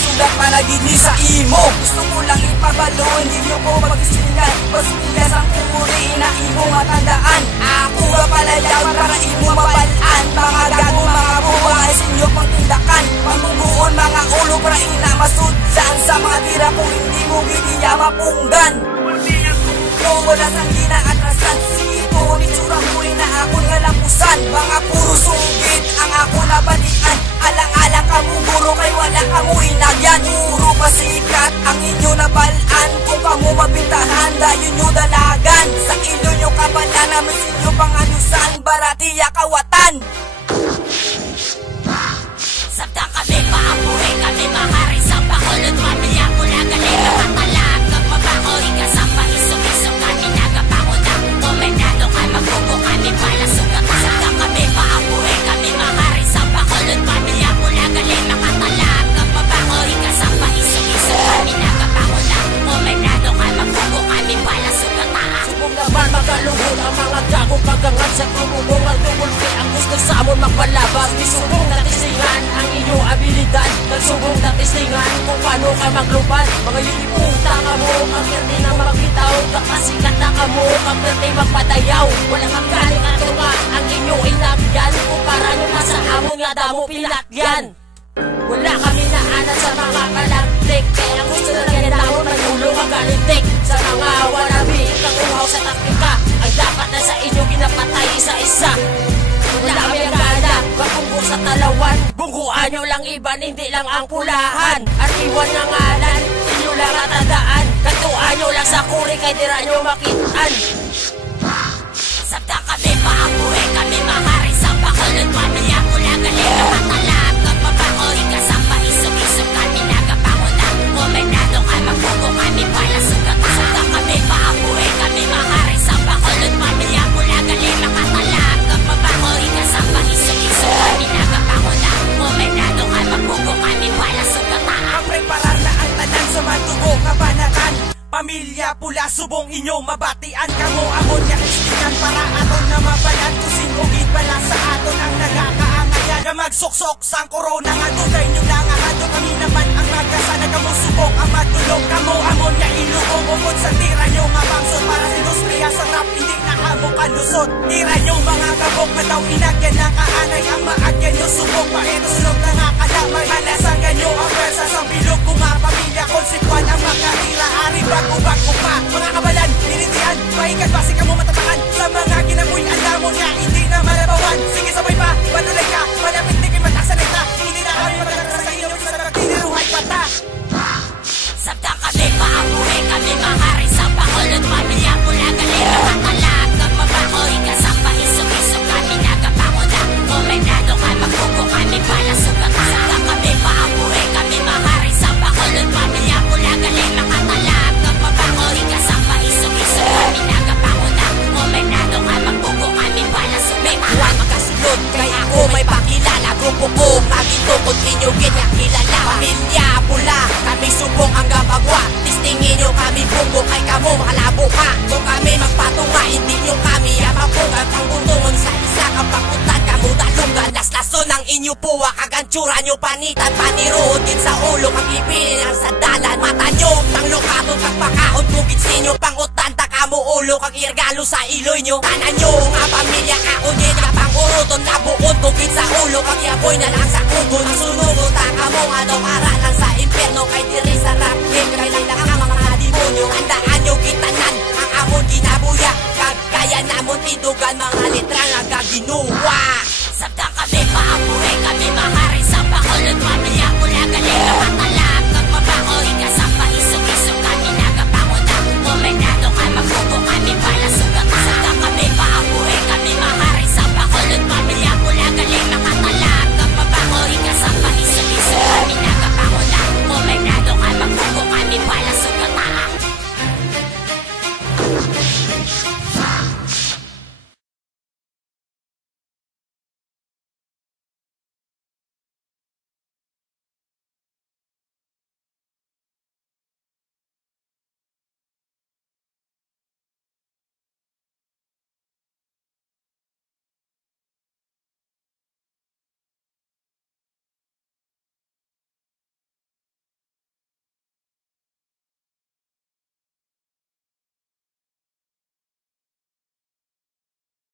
sugat palagid ni sa imo. Gusto ko lang ipabalo, hindi nyo ko magsisingan. Basigas ang kumuri na imo matandaan. Ako ba palayaw para imo mabalaan. Mga gago, mga buhay sa inyo pang tindakan. Pamumuon mga ulo para ina masudyan. Sa mga tira ko hindi mo gidiya mapunggan. Kung wala sang ginaatrasan, sito ni tsura mo na ako nga lampusan. Mga puro sungit ang ako nabalian. Alang-alang kamuguro kay wala kamo inagyan. Puro pasikat ang inyo nabalaan. Kung kamo mabintahan, dayon nyo dalagan. Sa ilo nyo kabala namin sinyo panganusan. Baratiya kawatan. Sabta kami, paabuhay kami, mahari sa pakulot. Pamilya mula galing na matalag. Magpapako, higasang paisok-isok kami nagapangunak. Komendado ka, magbubo kami pala sugat. Sabta kami, paabuhay kami, mahari sa pakulot. Pamilya mula galing na matalag. Magpapako, higasang paisok-isok kami nagapangunak. Komendado ka, magbubo kami pala sugat. Subong naman magalugod ang mga gagong pagangat sa kumubong at tumulpi ang gusto sa amon magpalabas. Isubong na tisingan ang inyong abilidad. Nagsubong na tisingan kung paano ka maglupad. Mga liliputa ka mo, kapirti na magbitaw. Kakasikat na ka mo, kapirti magpadayaw. Walang kagaling at tunga ang inyong inabyan. Kumpara nyo na sa amon nga damo pinakyan. Wala kami naanan sa mga kalaktik. Kaya gusto na lang namon manulong ang galintik. Sa mga wanabi, kakuhaw sa taktika. Ang dapat na sa inyo ginapatay isa-isa. Wala kami ang gana, magpunggo sa talawan. Bungguan nyo lang iban, hindi lang ang pulahan. Arkiwan na ngalan, inyo lang natandaan. Katuan nyo lang sa kuri, kay tira nyo makitaan. Sabta kami, paabuhay kami, mahari sa pakulot. Pamilya mula galing na matalag. Magpapako, higasang paisok-isok kami nagapangunak. Komendado ka, magbubo kami pala sugat. Sabta kami, paabuhay kami, mahari sa pakulot. Pamilya mula galing na matalag. Magpapako, higasang paisok-isok kami nagapangunak. Komendado ka, magbubo kami pala sugat. Ang preparar na ang tanan sa matubo kabanatan. Pamilya pula subong inyong mabatian. Kamo amon nga istingan para aton na mabalan. Kusing ugid bala sa aton ang nagakaangayan. Na magsuksok sang korona nga dugay nyo lang ahado. Kami naman ang magkasana. Kamo subok ang matulog. Kamo amon nga ilubong ukod sa tira nyo nga bangsot. Para sa industriya sa rap hindi na kamo kalusot. Tira nyo mga kabok na daw inagyan na kaanay. Ang maagyan nyo subok pa ito sulog na nga kalamay. Halasangan nyo ang pwersa sa bilog. Kung mga pamilya konsekwan ang makatira. Ari bago-bago pa mga kabalan, nilitian, pahikat basi ka mo matapakan. Sa mga ginamoy alam mo nga hindi na malabawan. Sige sabay pa, patuloy ka, malapit di kayo mataksan ita. Hindi na kami magkakaroon sa inyo sa nagtiniruhay pata. Sabta kami, paabuhay kami, mahari sa pakulot. Pamilya mula galing na matalag. Magpapako, higasang paisok-isok kami nagapangunak. Komendado ka, magbubo kami pala sugat. Sabta kami, paabuhay kami, mahari sa pakulot. Pamilya mula galing na matalag. Magpapako, higasang paisok-isok kami nagapangunak. Komendado ka, magbubo kami pala sugat. Huwag makasulod, kaya ako may pakilala. Grupo ko, magitukod ninyo ginakilala. Pamilya pula, kami subong ang gabagwa. Tistingin nyo kami bunggo, kay kamo makalabo ka. Kung kami magpatunga, hindi nyo kami amapungan. Pangbuntungan sa isa kapakutan, kamo dalungan. Laslason ang inyo puwa, kagantsura nyo panitan. Panirood din sa ulo, kang ipilin ang sandalan. Mata nyo, pang lokatong kagpakaon. Bukit sinyo, pangutan, takamo ulo, kag irgalo sa iloy nyo. Tanan nyo nga pamilya, ako din nga panguruton. Nabuod, bukit sa ulo, kag yaboy na lang sa kugon. Ang sunugot, takamo nga daw para lang sa ilo.